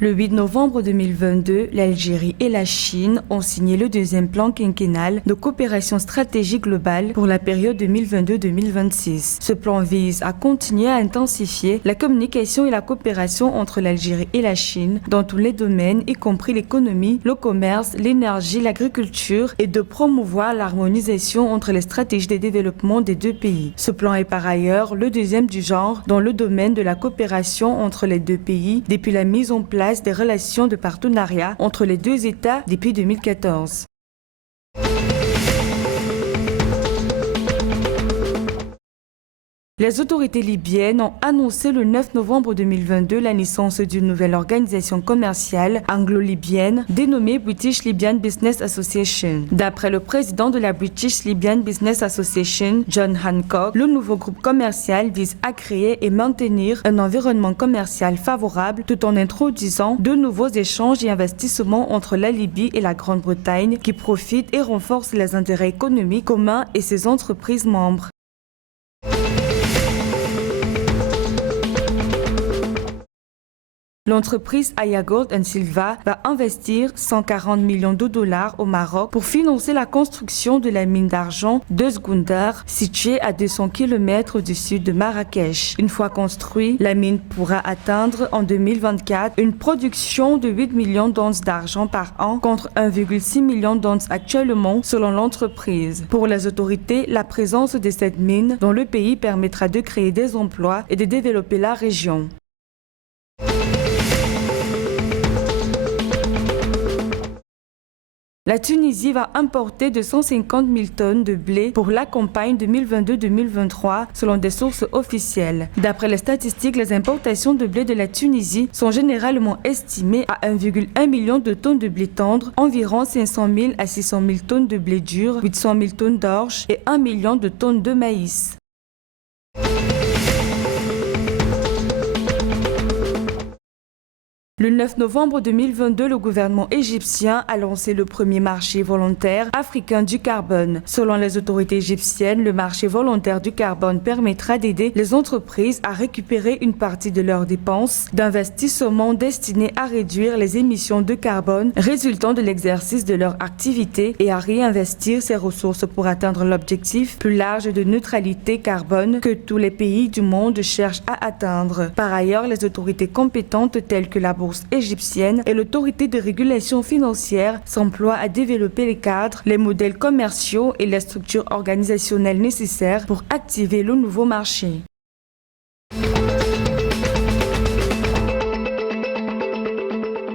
Le 8 novembre 2022, l'Algérie et la Chine ont signé le deuxième plan quinquennal de coopération stratégique globale pour la période 2022-2026. Ce plan vise à continuer à intensifier la communication et la coopération entre l'Algérie et la Chine dans tous les domaines, y compris l'économie, le commerce, l'énergie, l'agriculture, et de promouvoir l'harmonisation entre les stratégies de développement des deux pays. Ce plan est par ailleurs le deuxième du genre dans le domaine de la coopération entre les deux pays depuis la mise en place des relations de partenariat entre les deux États depuis 2014. Les autorités libyennes ont annoncé le 9 novembre 2022 la naissance d'une nouvelle organisation commerciale anglo-libyenne dénommée British Libyan Business Association. D'après le président de la British Libyan Business Association, John Hancock, le nouveau groupe commercial vise à créer et maintenir un environnement commercial favorable tout en introduisant de nouveaux échanges et investissements entre la Libye et la Grande-Bretagne qui profitent et renforcent les intérêts économiques communs et ses entreprises membres. L'entreprise Aya Gold & Silver va investir 140 millions de dollars au Maroc pour financer la construction de la mine d'argent de Zgounder, située à 200 km du sud de Marrakech. Une fois construite, la mine pourra atteindre en 2024 une production de 8 millions d'onces d'argent par an contre 1,6 million d'onces actuellement selon l'entreprise. Pour les autorités, la présence de cette mine dans le pays permettra de créer des emplois et de développer la région. La Tunisie va importer 250 000 tonnes de blé pour la campagne 2022-2023 selon des sources officielles. D'après les statistiques, les importations de blé de la Tunisie sont généralement estimées à 1,1 million de tonnes de blé tendre, environ 500 000 à 600 000 tonnes de blé dur, 800 000 tonnes d'orge et 1 million de tonnes de maïs. Le 9 novembre 2022, le gouvernement égyptien a lancé le premier marché volontaire africain du carbone. Selon les autorités égyptiennes, le marché volontaire du carbone permettra d'aider les entreprises à récupérer une partie de leurs dépenses d'investissement destinées à réduire les émissions de carbone résultant de l'exercice de leur activité et à réinvestir ces ressources pour atteindre l'objectif plus large de neutralité carbone que tous les pays du monde cherchent à atteindre. Par ailleurs, les autorités compétentes telles que la bourse égyptienne et l'autorité de régulation financière s'emploient à développer les cadres, les modèles commerciaux et les structures organisationnelles nécessaires pour activer le nouveau marché.